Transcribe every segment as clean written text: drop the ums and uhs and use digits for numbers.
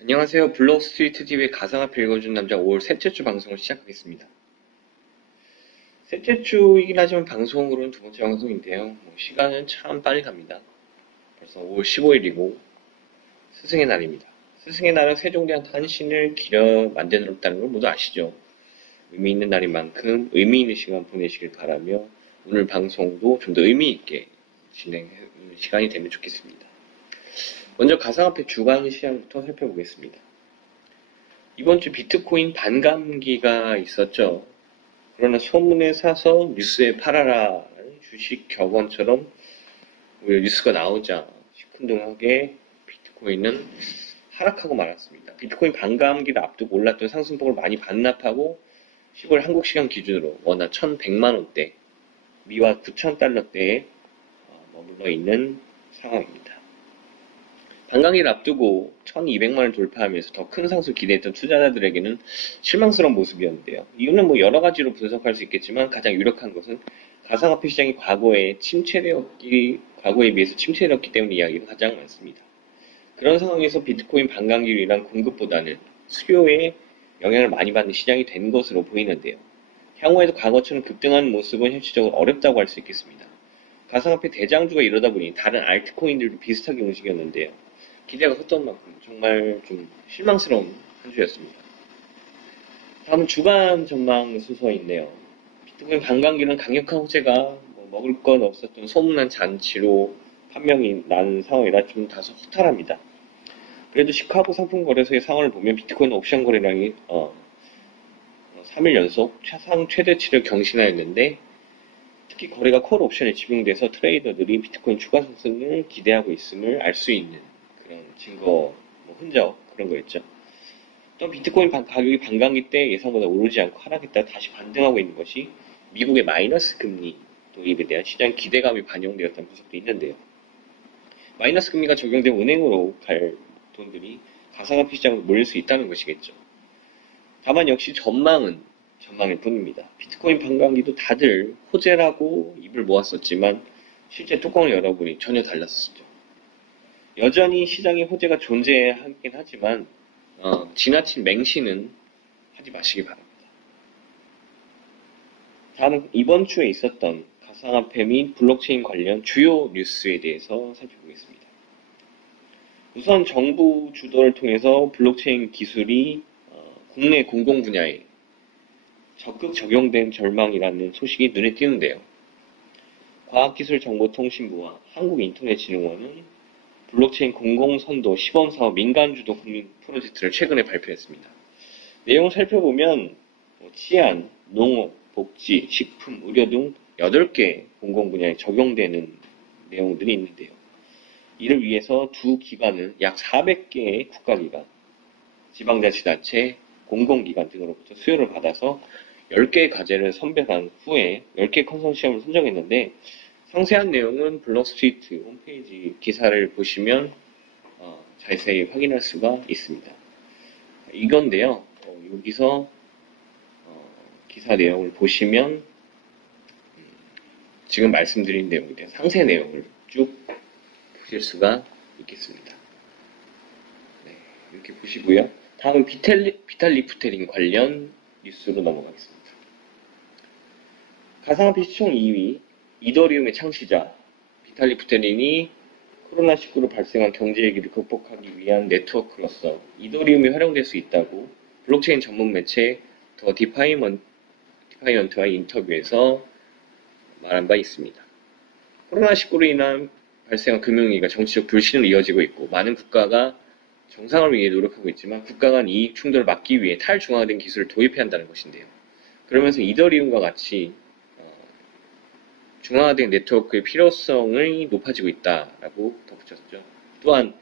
안녕하세요. 블록스트리트TV의 가상화폐 읽어준 남자 5월 셋째 주 방송을 시작하겠습니다. 셋째 주이긴 하지만 방송으로는 두 번째 방송인데요. 시간은 참 빨리 갑니다. 벌써 5월 15일이고 스승의 날입니다. 스승의 날은 세종대왕 탄신을 기려 만들었다는 걸 모두 아시죠? 의미 있는 날인 만큼 의미 있는 시간 보내시길 바라며 오늘 방송도 좀 더 의미 있게 진행하는 시간이 되면 좋겠습니다. 먼저 가상화폐 주간 시장부터 살펴보겠습니다. 이번 주 비트코인 반감기가 있었죠. 그러나 소문에 사서 뉴스에 팔아라 주식 격언처럼 뉴스가 나오자 시큰둥하게 비트코인은 하락하고 말았습니다. 비트코인 반감기를 앞두고 올랐던 상승폭을 많이 반납하고 10월 한국 시간 기준으로 원화 1,100만 원대, 미화 9,000달러대에 머물러 있는 상황입니다. 반감기를 앞두고 1,200만 원을 돌파하면서 더 큰 상승을 기대했던 투자자들에게는 실망스러운 모습이었는데요. 이유는 여러 가지로 분석할 수 있겠지만 가장 유력한 것은 가상화폐 시장이 과거에 비해서 침체되었기 때문에 이야기가 가장 많습니다. 그런 상황에서 비트코인 반감기로 인한 공급보다는 수요에 영향을 많이 받는 시장이 된 것으로 보이는데요. 향후에도 과거처럼 급등하는 모습은 현실적으로 어렵다고 할 수 있겠습니다. 가상화폐 대장주가 이러다 보니 다른 알트코인들도 비슷하게 움직였는데요. 기대가 컸던 만큼 정말 좀 실망스러운 한 주였습니다. 다음은 주간 전망 순서인데요. 비트코인 반감기는 강력한 호재가 먹을 건 없었던 소문난 잔치로 판명이 난 상황이라 좀 다소 허탈합니다. 그래도 시카고 상품 거래소의 상황을 보면 비트코인 옵션 거래량이 3일 연속 최대치를 경신하였는데 특히 거래가 콜 옵션에 집중돼서 트레이더들이 비트코인 추가 상승을 기대하고 있음을 알 수 있는 그런 증거, 흔적 그런 거였죠. 또 비트코인 가격이 반감기 때 예상보다 오르지 않고 하락했다가 다시 반등하고 있는 것이 미국의 마이너스 금리 도입에 대한 시장 기대감이 반영되었다는 분석도 있는데요. 마이너스 금리가 적용된 은행으로 갈 돈들이 가상화폐 시장으로 몰릴 수 있다는 것이겠죠. 다만 역시 전망일 뿐입니다. 비트코인 반감기도 다들 호재라고 입을 모았었지만 실제 뚜껑을 열어보니 전혀 달랐었죠. 여전히 시장에 호재가 존재하긴 하지만 지나친 맹신은 하지 마시기 바랍니다. 다음은 이번 주에 있었던 가상화폐 및 블록체인 관련 주요 뉴스에 대해서 살펴보겠습니다. 우선 정부 주도를 통해서 블록체인 기술이 국내 공공 분야에 적극 적용된 절망이라는 소식이 눈에 띄는데요. 과학기술정보통신부와 한국인터넷진흥원은 블록체인 공공선도 시범사업 민간주도 국민 프로젝트를 최근에 발표했습니다. 내용을 살펴보면 치안, 농업, 복지, 식품, 의료 등 8개 공공분야에 적용되는 내용들이 있는데요. 이를 위해서 두 기관은 약 400개의 국가기관, 지방자치단체, 공공기관 등으로부터 수요를 받아서 10개의 과제를 선별한 후에 10개 컨소시엄을 선정했는데 상세한 내용은 블록스트리트 홈페이지 기사를 보시면 자세히 확인할 수가 있습니다. 이건데요. 여기서 기사 내용을 보시면 지금 말씀드린 내용에 대한 상세 내용을 쭉 보실 수가 있겠습니다. 네, 이렇게 보시고요. 다음은 비탈리프테린 관련 뉴스로 넘어가겠습니다. 가상화폐 시총 2위 이더리움의 창시자 비탈리프테린이 코로나19로 발생한 경제 위기를 극복하기 위한 네트워크로서 이더리움이 활용될 수 있다고 블록체인 전문 매체 더 디파이먼트와의 인터뷰에서 말한 바 있습니다. 코로나19로 인한 발생한 금융위기가 정치적 불신으로 이어지고 있고 많은 국가가 정상을 위해 노력하고 있지만 국가 간 이익 충돌을 막기 위해 탈중앙화된 기술을 도입해야 한다는 것인데요. 그러면서 이더리움과 같이 중앙화된 네트워크의 필요성이 높아지고 있다라고 덧붙였죠. 또한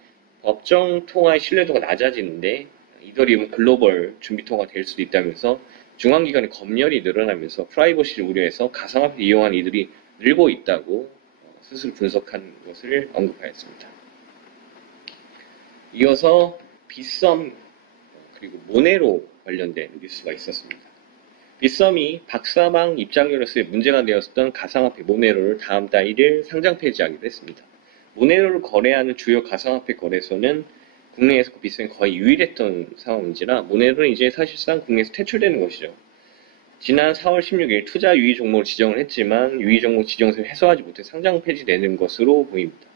법정 통화의 신뢰도가 낮아지는데 이더리움은 글로벌 준비통화가 될 수도 있다면서 중앙기관의 검열이 늘어나면서 프라이버시를 우려해서 가상화폐를 이용하는 이들이 늘고 있다고 스스로 분석한 것을 언급하였습니다. 이어서 빗썸 그리고 모네로 관련된 뉴스가 있었습니다. 빗썸이 박사방 입장료로서의 문제가 되었던 가상화폐 모네로를 다음 달 1일 상장 폐지하기로 했습니다. 모네로를 거래하는 주요 가상화폐 거래소는 국내에서 비썸이 거의 유일했던 상황인지라 모네로는 이제 사실상 국내에서 퇴출되는 것이죠. 지난 4월 16일 투자 유의 종목을 지정을 했지만 유의 종목 지정서를 해소하지 못해 상장 폐지되는 것으로 보입니다.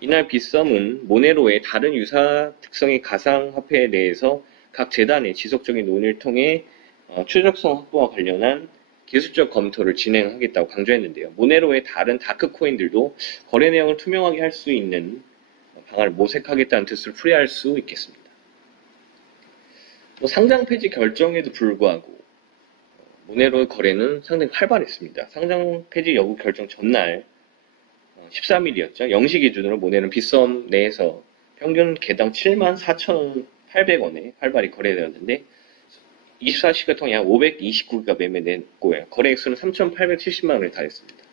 이날 비썸은 모네로의 다른 유사 특성의 가상화폐에 대해서 각 재단의 지속적인 논의를 통해 추적성 확보와 관련한 기술적 검토를 진행하겠다고 강조했는데요. 모네로의 다른 다크코인들도 거래 내역을 투명하게 할 수 있는 방안을 모색하겠다는 뜻을 풀이할 수 있겠습니다. 상장 폐지 결정에도 불구하고 모네로의 거래는 상당히 활발했습니다. 상장 폐지 여부 결정 전날 13일이었죠. 0시 기준으로 모네로는 비썸 내에서 평균 개당 74,800원에 활발히 거래되었는데 24시간 통해 약 529개가 매매됐고요. 거래액수는 3,870만 원에 달했습니다.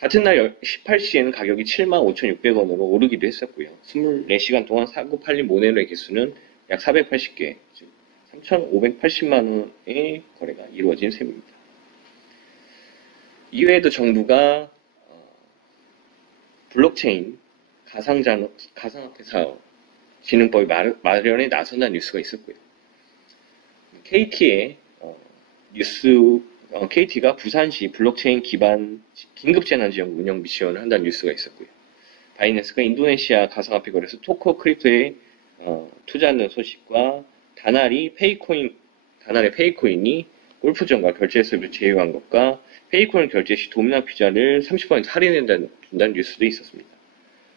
같은 날 18시에는 가격이 75,600원으로 오르기도 했었고요. 24시간 동안 사고 팔린 모네로의 개수는 약 480개, 즉 3,580만 원의 거래가 이루어진 셈입니다. 이외에도 정부가 블록체인 가상화폐 사업 진흥법의 마련에 나선다는 뉴스가 있었고요. KT의 KT가 부산시 블록체인 기반 긴급재난지원금 운영 지원을 한다는 뉴스가 있었고요. 바이낸스가 인도네시아 가상화폐 거래소 토코 크립토에 투자한다는 소식과 다날의 페이코인이 골프존과 결제 서비스 제휴한 것과 페이코인 결제 시 도미나 피자를 30% 할인해준다는 뉴스도 있었습니다.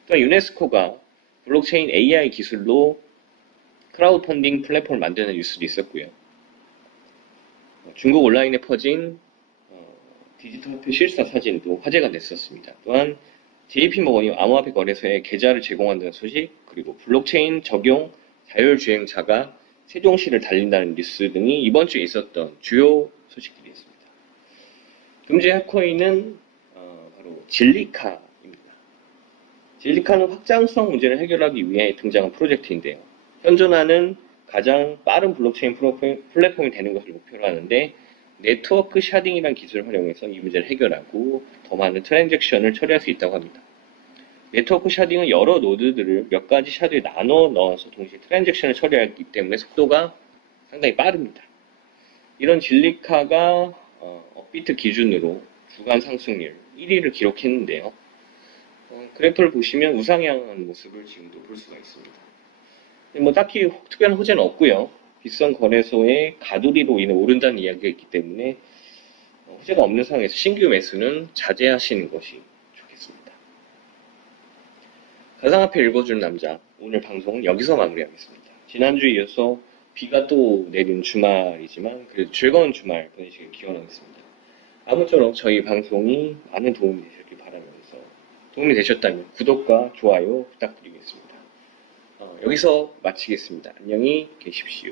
또한 유네스코가 블록체인 AI 기술로 크라우드 펀딩 플랫폼을 만드는 뉴스도 있었고요. 중국 온라인에 퍼진 디지털 화폐 실사 사진도 화제가 됐었습니다. 또한 JP모건이 암호화폐 거래소에 계좌를 제공한다는 소식, 그리고 블록체인 적용 자율주행차가 세종시를 달린다는 뉴스 등이 이번 주에 있었던 주요 소식들이었습니다. 금주의 핫코인은 바로 진리카입니다. 진리카는 확장성 문제를 해결하기 위해 등장한 프로젝트인데요. 현존하는 가장 빠른 블록체인 플랫폼이 되는 것을 목표로 하는데 네트워크 샤딩이라는 기술을 활용해서 이 문제를 해결하고 더 많은 트랜잭션을 처리할 수 있다고 합니다. 네트워크 샤딩은 여러 노드들을 몇 가지 샤드에 나눠 넣어서 동시에 트랜잭션을 처리하기 때문에 속도가 상당히 빠릅니다. 이런 진리카가 업비트 기준으로 주간 상승률 1위를 기록했는데요. 그래프를 보시면 우상향한 모습을 지금도 볼 수가 있습니다. 딱히 특별한 호재는 없고요. 비썸 거래소의 가두리로 인해 오른다는 이야기가 있기 때문에 호재가 없는 상황에서 신규 매수는 자제하시는 것이 좋겠습니다. 가상화폐 읽어주는 남자, 오늘 방송은 여기서 마무리하겠습니다. 지난주에 이어서 비가 또 내린 주말이지만 그래도 즐거운 주말 보내시길 기원하겠습니다. 아무쪼록 저희 방송이 많은 도움이 되셨길 바라면서 도움이 되셨다면 구독과 좋아요 부탁드리겠습니다. 여기서 마치겠습니다. 안녕히 계십시오.